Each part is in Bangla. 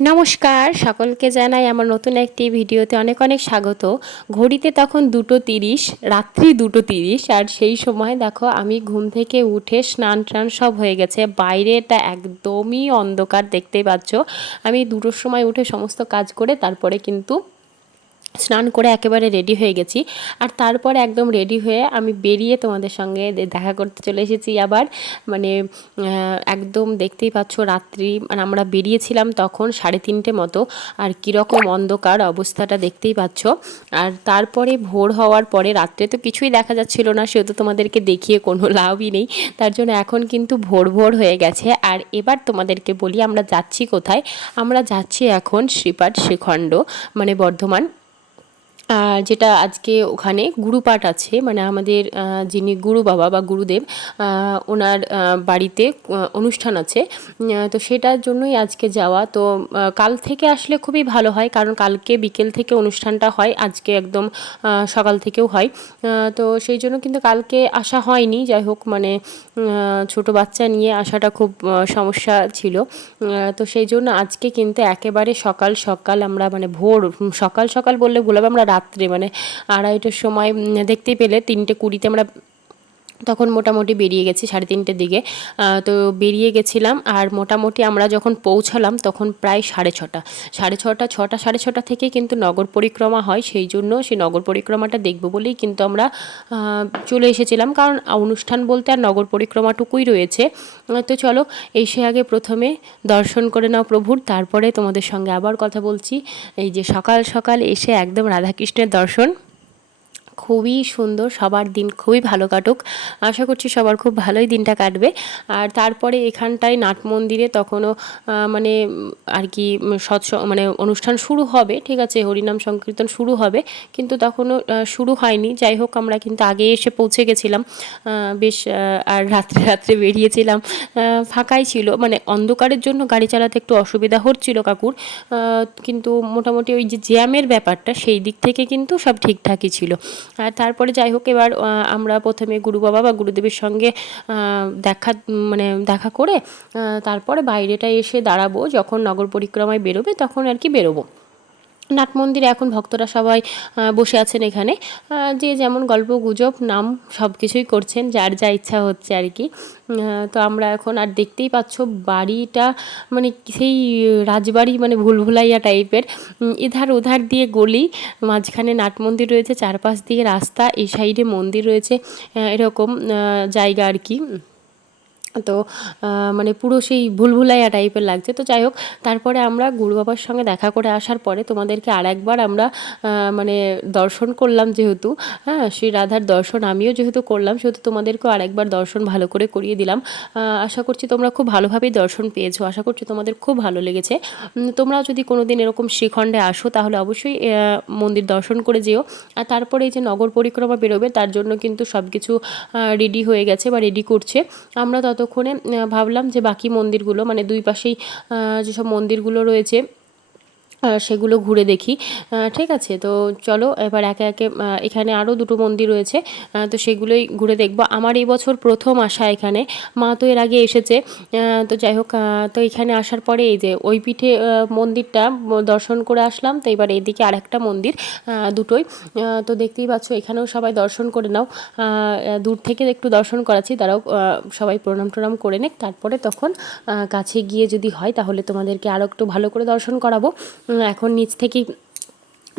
নমস্কার, সকলকে জানাই আমার নতুন একটি ভিডিওতে অনেক অনেক স্বাগত। ঘড়িতে তখন 2:30, রাত্রি 2:30, আর সেই সময় দেখো আমি ঘুম থেকে উঠে স্নান টান সব হয়ে গেছে। বাইরেটা একদমই অন্ধকার, দেখতেই পাচ্ছ। আমি 2টোর সময় উঠে সমস্ত কাজ করে তারপরে কিন্তু স্নান করে একেবারে রেডি হয়ে গেছি। আর তারপরে একদম রেডি হয়ে আমি বেরিয়ে তোমাদের সঙ্গে দেখা করতে চলে এসেছি আবার। মানে একদম দেখতেই পাচ্ছ রাত্রি, মানে আমরা বেরিয়েছিলাম তখন 3:30 মতো, আর কীরকম অন্ধকার অবস্থাটা দেখতেই পাচ্ছ। আর তারপরে ভোর হওয়ার পরে রাত্রে তো কিছুই দেখা যাচ্ছিল না, সেহেতু তোমাদেরকে দেখিয়ে কোনো লাভই নেই। তার জন্য এখন কিন্তু ভোর ভোর হয়ে গেছে। আর এবার তোমাদেরকে বলি আমরা যাচ্ছি কোথায়। আমরা যাচ্ছি এখন শ্রীপাঠ শ্রীখণ্ড, মানে বর্ধমান। যেটা আজকে ওখানে গুরুপাঠ আছে, মানে আমাদের যিনি গুরু বাবা বা গুরুদেব, ওনার বাড়িতে অনুষ্ঠান আছে। তো সেটার জন্যই আজকে যাওয়া। তো কাল থেকে আসলে খুবই ভালো হয়, কারণ কালকে বিকেল থেকে অনুষ্ঠানটা হয়, আজকে একদম সকাল থেকেও হয়। তো সেই জন্য কিন্তু কালকে আসা হয়নি। যাই হোক, মানে ছোটো বাচ্চা নিয়ে আসাটা খুব সমস্যা ছিল। তো সেই জন্য আজকে কিন্তু একেবারে সকাল সকাল আমরা, মানে ভোর সকাল সকাল বললে ভুল হবে, আমরা রাত্রে মানে 2:30টার সময় দেখতেই পেলে 3:20 আমরা তখন মোটামুটি বেরিয়ে গেছি 3:30টার দিকে। তো বেরিয়ে গেছিলাম, আর মোটামুটি আমরা যখন পৌঁছালাম তখন প্রায় 6:30। 6:30, 6টা 6:30 থেকে কিন্তু নগর পরিক্রমা হয়, সেই জন্য সেই নগর পরিক্রমাটা দেখবো বলেই কিন্তু আমরা চলে এসেছিলাম, কারণ অনুষ্ঠান বলতে আর নগর পরিক্রমাটুকুই রয়েছে। তো চলো, এসে আগে প্রথমে দর্শন করে নাও প্রভুর, তারপরে তোমাদের সঙ্গে আবার কথা বলছি। এই যে সকাল সকাল এসে একদম রাধাকৃষ্ণের দর্শন, খুবই সুন্দর। সবার দিন খুবই ভালো কাটুক, আশা করছি সবার খুব ভালোই দিনটা কাটবে। আর তারপরে এখানটায় নাট মন্দিরে তখনও মানে আর কি মানে অনুষ্ঠান শুরু হবে, ঠিক আছে, হরিনাম সংকীর্তন শুরু হবে, কিন্তু তখনও শুরু হয়নি। যাই হোক, আমরা কিন্তু আগে এসে পৌঁছে গেছিলাম বেশ। আর রাত্রে রাত্রে বেরিয়েছিলাম, ফাঁকাই ছিল, মানে অন্ধকারের জন্য গাড়ি চালাতে একটু অসুবিধা হচ্ছিল কাকুর, কিন্তু মোটামুটি ওই যে জ্যামের ব্যাপারটা সেই দিক থেকে কিন্তু সব ঠিকঠাকই ছিল। আর তারপরে যাই হোক, এবার আমরা প্রথমে গুরু বাবা বা গুরুদেবের সঙ্গে দেখা করে তারপরে বাইরেটায় এসে দাঁড়াবো, যখন নগর পরিক্রমায় বেরোবে তখন আর কি বেরোবো। নাট মন্দিরে এখন ভক্তরা সবাই বসে আছেন এখানে, যে যেমন গল্প গুজব নাম সব কিছুই করছেন, যার যা ইচ্ছা হচ্ছে আর কি। তো আমরা এখন, আর দেখতেই পাচ্ছ বাড়িটা মানে সেই রাজবাড়ি, মানে ভুলভুলাইয়া টাইপের, এধার ওধার দিয়ে গলি, মাঝখানে নাট মন্দির রয়েছে, চারপাশ দিয়ে রাস্তা, এই সাইডে মন্দির রয়েছে, এরকম জায়গা আর কি। তো মানে পুরো সেই ভুলভুলাইয়া টাইপের লাগছে। তো যাই হোক, তারপরে আমরা গুরু বাবার সঙ্গে দেখা করে আসার পরে তোমাদেরকে আরেকবার আমরা মানে দর্শন করলাম, যেহেতু হ্যাঁ শ্রী রাধার দর্শন আমিও যেহেতু করলাম, সেহেতু তোমাদেরকেও আরেকবার দর্শন ভালো করে করিয়ে দিলাম। আশা করছি তোমরা খুব ভালোভাবেই দর্শন পেয়েছো, আশা করছি তোমাদের খুব ভালো লেগেছে। তোমরাও যদি কোনো দিন এরকম শ্রীখণ্ডে আসো তাহলে অবশ্যই মন্দির দর্শন করে যেও। আর তারপরে এই যে নগর পরিক্রমা বেরোবে, তার জন্য কিন্তু সব কিছু রেডি হয়ে গেছে বা রেডি করছে। আমরা ততক্ষণে ভাবলাম যে বাকি মন্দিরগুলো, মানে দুই পাশেই যেসব মন্দিরগুলো রয়েছে সেগুলো ঘুরে দেখি। ঠিক আছে, তো চলো এবার একে একে, এখানে আরও দুটো মন্দির রয়েছে, তো সেগুলোই ঘুরে দেখব। আমার এই বছর প্রথম আসা এখানে, মা তো এর আগে এসেছে। তো যাই হোক, তো এখানে আসার পরে এই যে ওই পিঠে মন্দিরটা দর্শন করে আসলাম, তো এবার এদিকে আরেকটা মন্দির, দুটোই। তো দেখতেই পাচ্ছ এখানেও সবাই দর্শন করে নাও। দূর থেকে একটু দর্শন করাচ্ছি, তারাও সবাই প্রণাম টনাম করে নেক, তারপরে তখন কাছে গিয়ে যদি হয় তাহলে তোমাদেরকে আরও একটু ভালো করে দর্শন করাবো। এখন নিচ থেকেই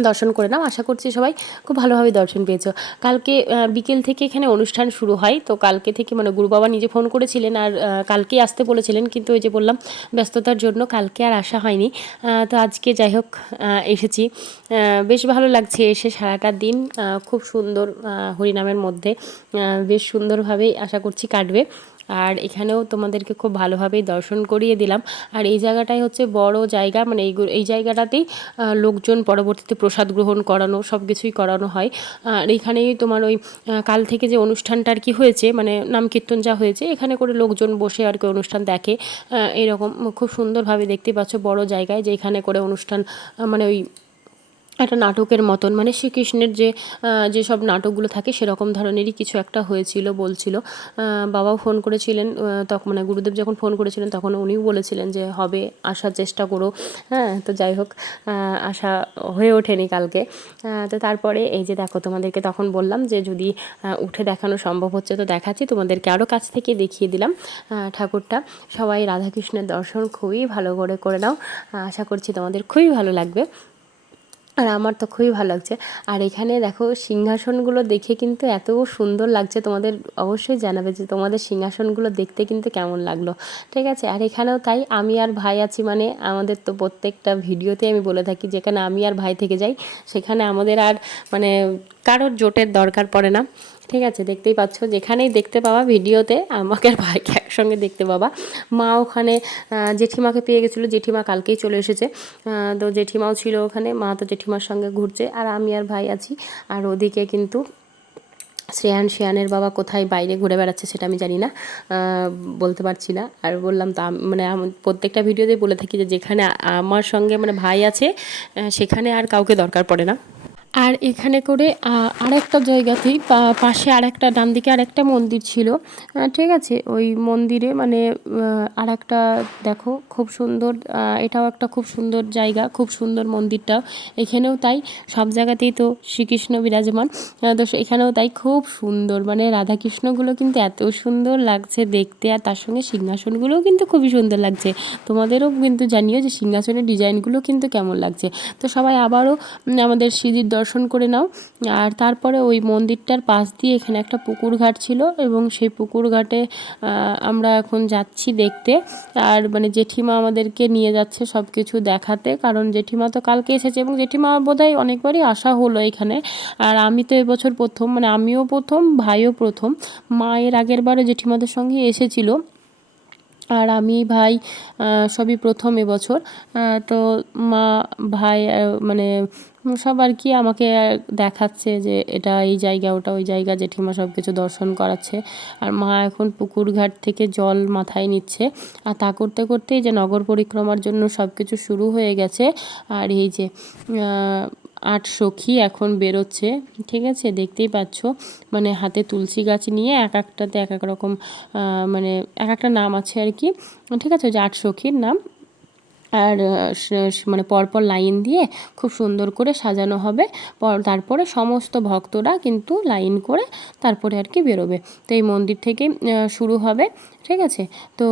দর্শন করে নাও, আশা করছি সবাই খুব ভালোভাবে দর্শন পেয়েছো। কালকে বিকেল থেকে এখানে অনুষ্ঠান শুরু হয়, তো কালকে থেকে মানে গুরু বাবা নিজে ফোন করেছিলেন, আর কালকেই আসতে বলেছিলেন, কিন্তু ওই যে বললাম ব্যস্ততার জন্য কালকে আর আসা হয়নি। তো আজকে যাই হোক এসেছি, বেশ ভালো লাগছে এসে। সারাটা দিন খুব সুন্দর হরিনামের মধ্যে বেশ সুন্দরভাবেই আশা করছি কাটবে। আর এখানেও তোমাদেরকে খুব ভালোভাবেই দর্শন করিয়ে দিলাম। আর এই জায়গাটাই হচ্ছে বড় জায়গা, মানে এই জায়গাটাতেই লোকজন পরবর্তীতে প্রসাদ গ্রহণ করানো সব কিছুই করানো হয়। আর এখানেই তোমার ওই কাল থেকে যে অনুষ্ঠানটা আর কি হয়েছে, মানে নাম কীর্তন যা হয়েছে, এখানে করে লোকজন বসে আর কি অনুষ্ঠান দেখে। এরকম খুব সুন্দরভাবে দেখতে পাচ্ছ বড় জায়গায় যে এখানে করে অনুষ্ঠান, মানে ওই একটা নাটকের মতন, মানে শ্রীকৃষ্ণের যেসব নাটকগুলো থাকে সেরকম ধরনেরই কিছু একটা হয়েছিল বলছিল। বাবাও ফোন করেছিলেন তখন, মানে গুরুদেব যখন ফোন করেছিলেন তখন উনিও বলেছিলেন যে হবে, আসার চেষ্টা করো। হ্যাঁ, তো যাই হোক, আসা হয়ে ওঠেনি কালকে। তো তারপরে এই যে দেখো, তোমাদেরকে তখন বললাম যে যদি উঠে দেখানো সম্ভব হচ্ছে তো দেখাচ্ছি, তোমাদেরকে আরও কাছ থেকে দেখিয়ে দিলাম ঠাকুরটা। সবাই রাধাকৃষ্ণের দর্শন খুবই ভালো করে করে নাও, আশা করছি তোমাদের খুবই ভালো লাগবে। আর আমার তো খুবই ভালো লাগছে। আর এখানে দেখো সিংহাসনগুলো দেখে কিন্তু এত সুন্দর লাগছে, তোমাদের অবশ্যই জানাবে যে তোমাদের সিংহাসনগুলো দেখতে কিন্তু কেমন লাগলো, ঠিক আছে। আর এখানেও তাই, আমি আর ভাই আছি, মানে আমাদের তো প্রত্যেকটা ভিডিওতে আমি বলে থাকি যেখানে আমি আর ভাই থেকে যাই সেখানে আমাদের আর মানে কারোর জোটের দরকার পড়ে না, ঠিক আছে। দেখতেই পাচ্ছ, যেখানেই দেখতে পাওয়া ভিডিওতে আমাকে আর ভাইকে একসঙ্গে দেখতে পাবা। মা ওখানে জেঠিমাকে পেয়ে গেছিলো, জেঠিমা কালকেই চলে এসেছে, তো জেঠিমাও ছিল ওখানে, মা তো জেঠিমার সঙ্গে ঘুরছে, আর আমি আর ভাই আছি। আর ওদিকে কিন্তু শ্রেয়ানের বাবা কোথায় বাইরে ঘুরে বেড়াচ্ছে সেটা আমি জানি না, বলতে পারছি না। আর বললাম তো মানে প্রত্যেকটা ভিডিওতে বলে থাকি যে যেখানে আমার সঙ্গে মানে ভাই আছে সেখানে আর কাউকে দরকার পড়ে না। আর এখানে করে আরেকটা জায়গাতেই পাশে আরেকটা ডান দিকে আরেকটা মন্দির ছিল, ঠিক আছে। ওই মন্দিরে মানে আরেকটা দেখো খুব সুন্দর, এটাও একটা খুব সুন্দর জায়গা, খুব সুন্দর মন্দিরটাও। এখানেও তাই, সব জায়গাতেই তো শ্রীকৃষ্ণ বিরাজমান, তো এখানেও তাই খুব সুন্দর, মানে রাধাকৃষ্ণগুলো কিন্তু এত সুন্দর লাগছে দেখতে, আর তার সঙ্গে সিংহাসনগুলোও কিন্তু খুবই সুন্দর লাগছে। তোমাদেরও কিন্তু জানিও যে সিংহাসনের ডিজাইনগুলো কিন্তু কেমন লাগছে। তো সবাই আবারও আমাদের সিঁড়ির দর্শন করে নাও। আর তারপরে ওই মন্দিরটার পাশ দিয়ে এখানে একটা পুকুর ঘাট ছিল, এবং সেই পুকুর ঘাটে আমরা এখন যাচ্ছি দেখতে। আর মানে জেঠিমা আমাদেরকে নিয়ে যাচ্ছে সব কিছু দেখাতে, কারণ জেঠিমা তো কালকে এসেছে, এবং জেঠিমা বোধহয় অনেকবারই আসা হলো এখানে। আর আমি তো এবছর প্রথম, মানে আমিও প্রথম, ভাইও প্রথম। মা এর আগের বারে জেঠিমাদের সঙ্গে এসেছিল, আর আমি ভাই সবই প্রথম এবছর। তো মা ভাই মানে সব আর কি আমাকে দেখাচ্ছে যে এটা এই জায়গা, ওটা ওই জায়গা, জেঠিমা সব কিছু দর্শন করাচ্ছে। আর মা এখন পুকুর ঘাট থেকে জল মাথায় নিচ্ছে, আর তা করতে করতেই যে নগর পরিক্রমার জন্য সব কিছু শুরু হয়ে গেছে। আর এই যে 8 সখী এখন বেরোচ্ছে, ঠিক আছে, দেখতেই পাচ্ছ। মানে হাতে তুলসী গাছ নিয়ে এক একটাতে এক এক রকম মানে এক একটা নাম আছে আর কি, ঠিক আছে, ওই যে 8 সখীর নাম। আর মানে পরপর লাইন দিয়ে খুব সুন্দর করে সাজানো হবে, তারপরে সমস্ত ভক্তরা কিন্তু লাইন করে তারপরে আর কি বেরোবে। তো এই মন্দির থেকে শুরু হবে, ঠিক আছে। তো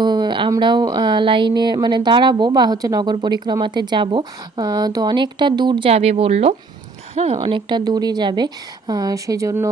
আমরাও লাইনে মানে দাঁড়াবো, বা হচ্ছে নগর পরিক্রমাতে যাব। তো অনেকটা দূর যাবে বললো, হ্যাঁ অনেকটা দূরই যাবে, সেই জন্য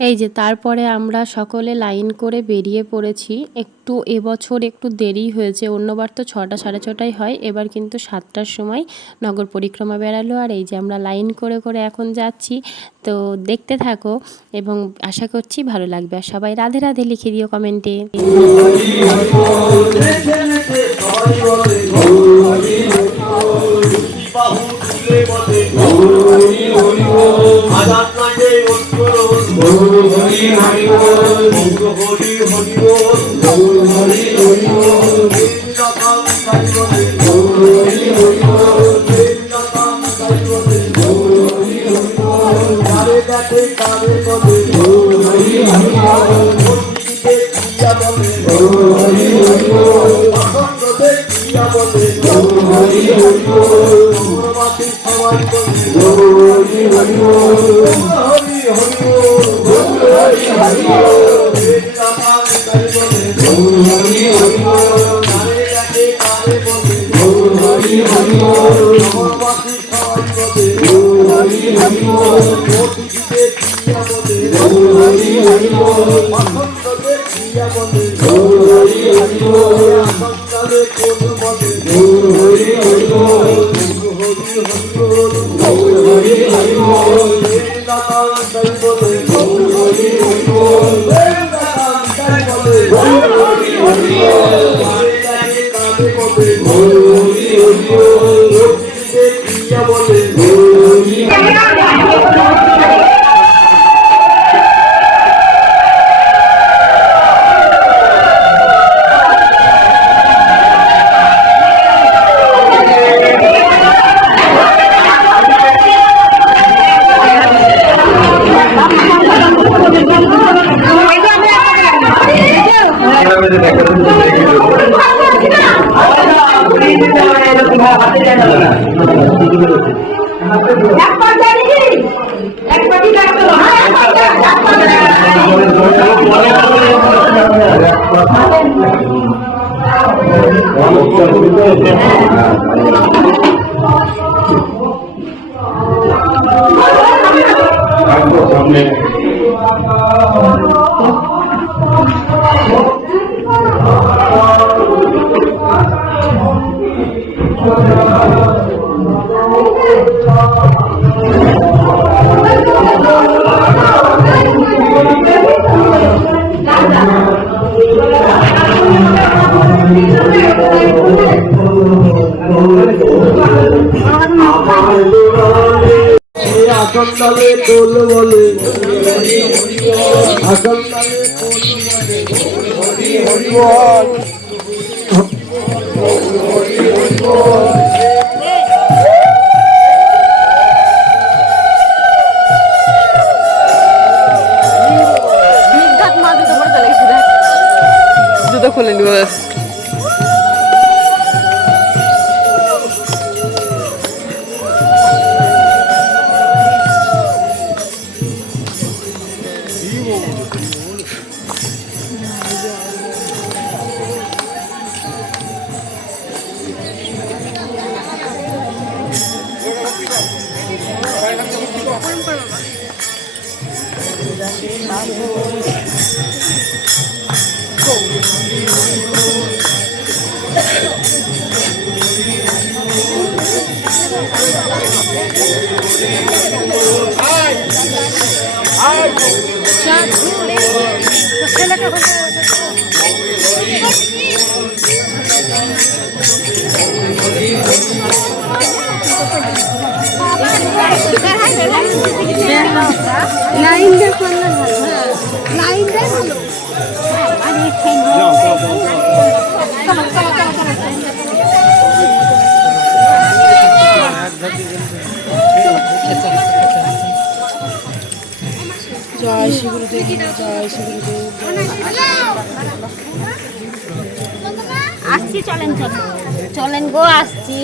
এই যে তারপরে আমরা সকলে লাইন করে বেরিয়ে পড়েছি। একটু এবছর একটু দেরি হয়েছে, অন্যবার তো 6টা সাড়ে 6টায় হয়, এবার কিন্তু 7টার সময় নগর পরিক্রমা বেরালো। আর এই যে আমরা লাইন করে করে এখন যাচ্ছি, তো দেখতে থাকো এবং আশা করছি ভালো লাগবে। আর সবাই রাধে রাধে লিখে দিও কমেন্টে। হরি হরি হরি হরি আসন্দালে কোল বলে আসন্দালে কোল বলে জুতো খুলে নিব জয় শিবগুরুদেব জয় শিবগুরুদেব আসছি চলেন চলেন চলেন গো আসছি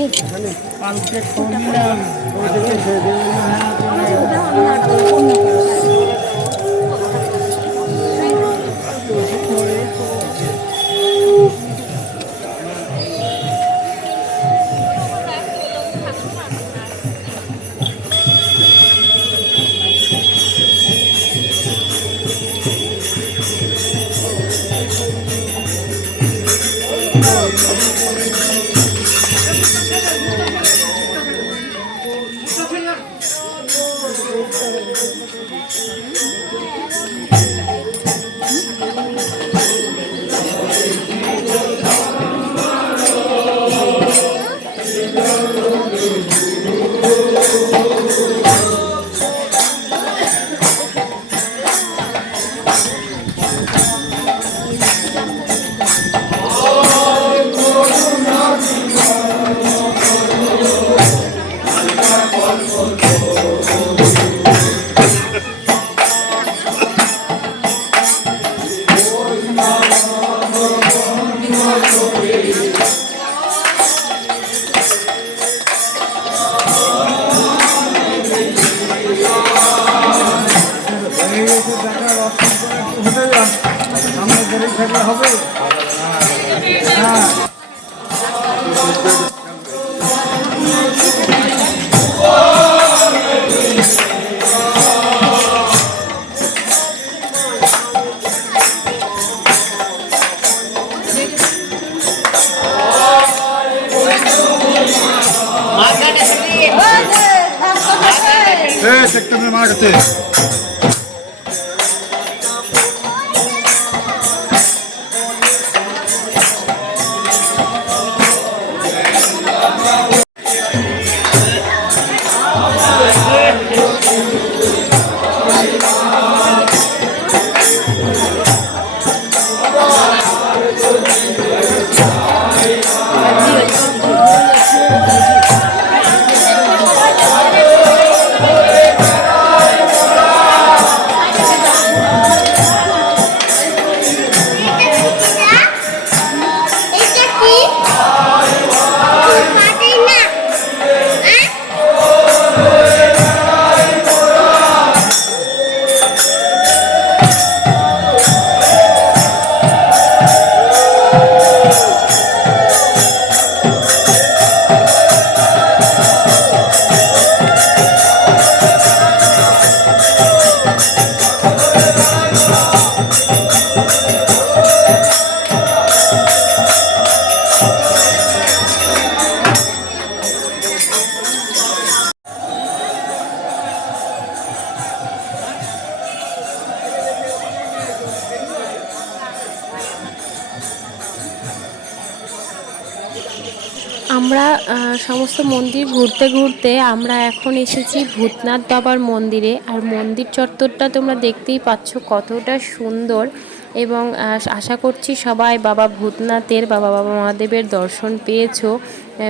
সেক্টরের মার কাছে আমরা সমস্ত মন্দির ঘুরতে ঘুরতে আমরা এখন এসেছি ভূতনাথ বাবার মন্দিরে। আর মন্দির চত্বরটা তোমরা দেখতেই পাচ্ছ কতটা সুন্দর, এবং আশা করছি সবাই বাবা ভূতনাথের বাবা মহাদেবের দর্শন পেয়েছো।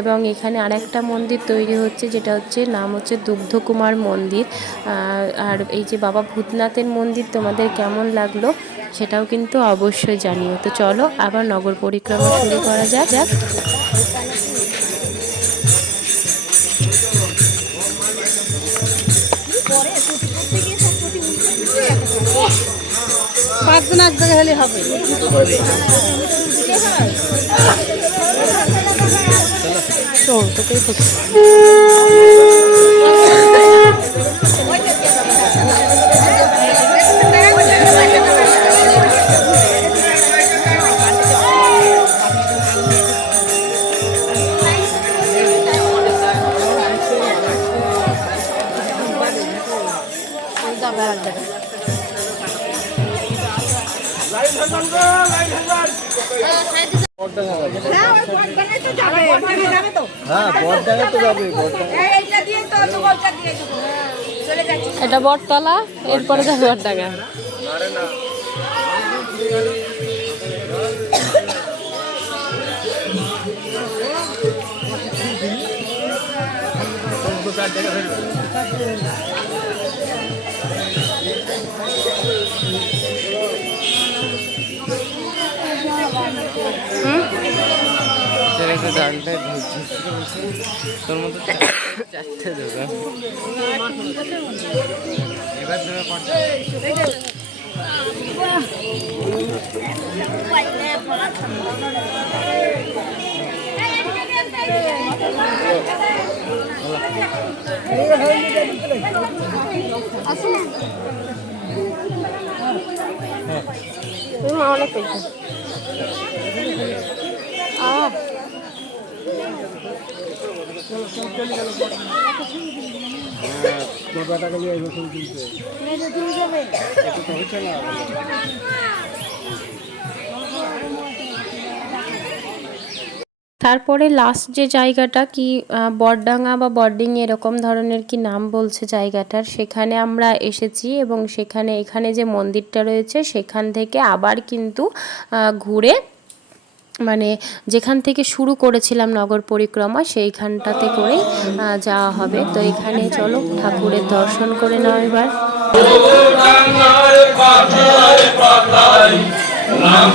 এবং এখানে আরেকটা মন্দির তৈরি হচ্ছে, যেটা হচ্ছে নাম হচ্ছে দুগ্ধকুমার মন্দির। আর এই যে বাবা ভূতনাথের মন্দির তোমাদের কেমন লাগলো সেটাও কিন্তু অবশ্যই জানিও। তো চলো আবার নগর পরিক্রমা শুরু করা যাক। পাঁচজন এক জায়গায় হলে হবে। এটা বটতলা, এরপরে যাবে বটডাঙ্গা। তোর মতো চারটে দোকান এবার অনেক পয়সা তারপরে লাস্ট যে জায়গাটা কি বটডাঙ্গা বা বর্ডিং এরকম ধরনের কি নাম বলছে জায়গাটার, সেখানে আমরা এসেছি। এবং এখানে যে মন্দিরটা রয়েছে সেখান থেকে আবার কিন্তু ঘুরে মানে যেখান থেকে শুরু করেছিলাম নগর পরিক্রমা সেইখানটাতে করেই যাওয়া হবে। তো এখানে চলো ঠাকুরের দর্শন করে নাও এবার। নাম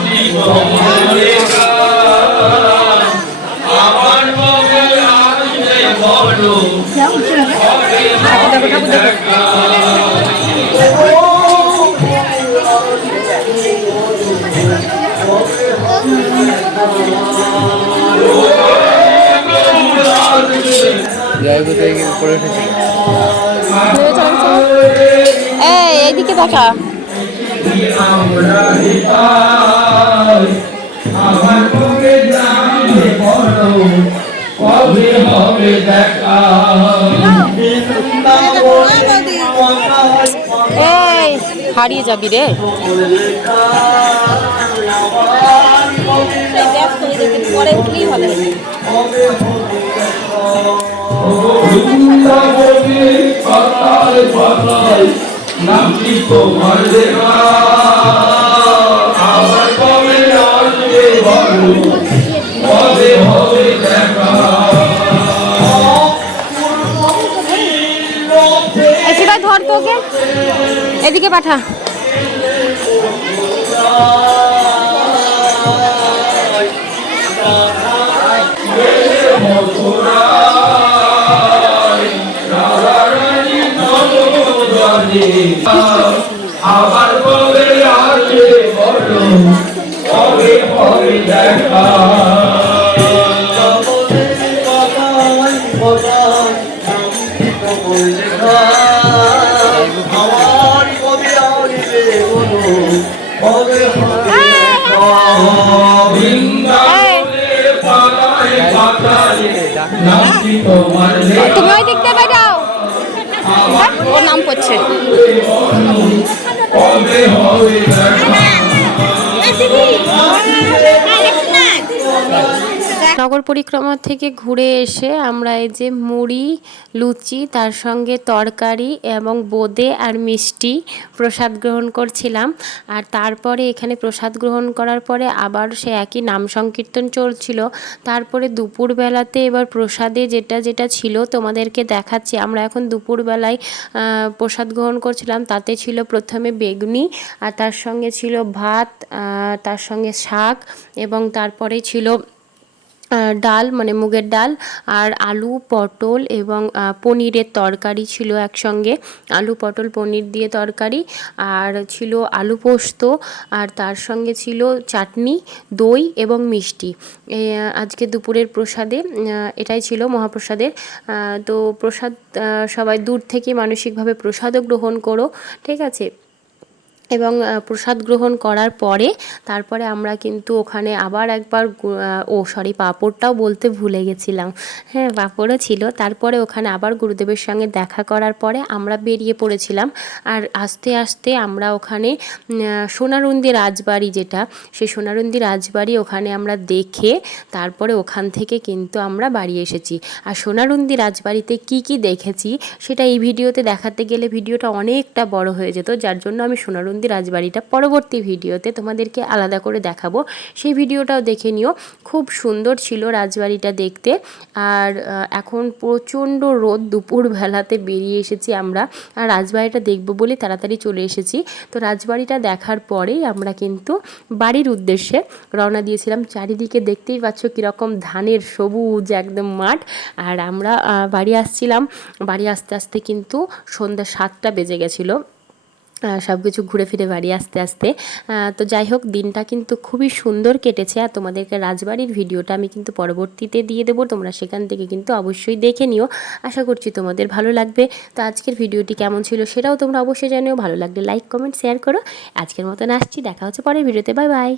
ঠাকুর দেখো, ঠাকুর দেখো। জয়গু থেকে পড়ে উঠেছিল। এই এইদিকে দেখা। এই হারিয়ে যাবি রে। পরে উঠলেই হবে। এসে ধর তোকে, এদিকে পাঠা। আবার কবে আসবে বলো, কবে হবে দেখা। আমার কবে আসবে বলো, কবে হবে দেখা। বৃন্দাবনের পাতায় পাতায় নাচি তোমার তুমি ওই দিক থেকে যাও, ওর নাম করছে। কবে হবে দেখা। নগর পরিক্রমা থেকে ঘুরে এসে আমরা এই যে মুড়ি, লুচি, তার সঙ্গে তরকারি এবং বোঁদে আর মিষ্টি প্রসাদ গ্রহণ করছিলাম। আর তারপরে এখানে প্রসাদ গ্রহণ করার পরে আবার সে একই নাম সংকীর্তন চলছিল। তারপরে দুপুরবেলাতে এবার প্রসাদে যেটা যেটা ছিল তোমাদেরকে দেখাচ্ছি। আমরা এখন দুপুরবেলায় প্রসাদ গ্রহণ করছিলাম। তাতে ছিল প্রথমে বেগুনি, আর তার সঙ্গে ছিল ভাত, তার সঙ্গে শাক, এবং তারপরে ছিল ডাল, মানে মুগের ডাল, আর আলু, পটল এবং পনিরের তরকারি ছিল একসঙ্গে। আলু, পটল, পনির দিয়ে তরকারি, আর ছিল আলু পোস্ত, আর তার সঙ্গে ছিল চাটনি, দই এবং মিষ্টি। আজকে দুপুরের প্রসাদে এটাই ছিল মহাপ্রসাদের। তো প্রসাদ সবাই দূর থেকে মানসিকভাবে প্রসাদও গ্রহণ করো, ঠিক আছে। এবং প্রসাদ গ্রহণ করার পরে তারপরে আমরা কিন্তু ওখানে আবার একবার পাঁপড়টাও বলতে ভুলে গেছিলাম। হ্যাঁ, পাঁপড়ও ছিল। তারপরে ওখানে আবার গুরুদেবের সঙ্গে দেখা করার পরে আমরা বেরিয়ে পড়েছিলাম। আর আস্তে আস্তে আমরা ওখানে সোনারুন্দি রাজবাড়ি, যেটা সেই সোনারুন্দি রাজবাড়ি, ওখানে আমরা দেখে তারপরে ওখান থেকে কিন্তু আমরা বাড়ি এসেছি। আর সোনারুন্দি রাজবাড়িতে কি কি দেখেছি সেটা এই ভিডিওতে দেখাতে গেলে ভিডিওটা অনেকটা বড় হয়ে যেত, যার জন্য আমি সোনারুন্দি রাজবাড়িটা পরবর্তী ভিডিওতে তোমাদেরকে আলাদা করে দেখাবো। সেই ভিডিওটাও দেখে নিও। খুব সুন্দর ছিল রাজবাড়িটা দেখতে। আর এখন প্রচণ্ড রোদ, দুপুরবেলাতে বেরিয়ে এসেছি আমরা, আর রাজবাড়িটা দেখবো বলে তাড়াতাড়ি চলে এসেছি। তো রাজবাড়িটা দেখার পরেই আমরা কিন্তু বাড়ির উদ্দেশ্যে রওনা দিয়েছিলাম। চারিদিকে দেখতেই পাচ্ছ কীরকম ধানের সবুজ একদম মাঠ। আর আমরা বাড়ি আসছিলাম। বাড়ি আসতে আসতে কিন্তু সন্ধ্যা 7টা বেজে গেছিলো, সব কিছু ঘুরে ফিরে বাড়ি আসতে আসতে। তো যাই হোক, দিনটা কিন্তু খুবই সুন্দর কেটেছে। আর তোমাদেরকে রাজবাড়ির ভিডিওটা আমি কিন্তু পরবর্তীতে দিয়ে দেবো, তোমরা সেখান থেকে কিন্তু অবশ্যই দেখে নিও। আশা করছি তোমাদের ভালো লাগবে। তো আজকের ভিডিওটি কেমন ছিল সেটাও তোমরা অবশ্যই জানিও। ভালো লাগলে লাইক, কমেন্ট, শেয়ার করো। আজকের মতন আসছি, দেখা হচ্ছে পরের ভিডিওতে। Bye bye.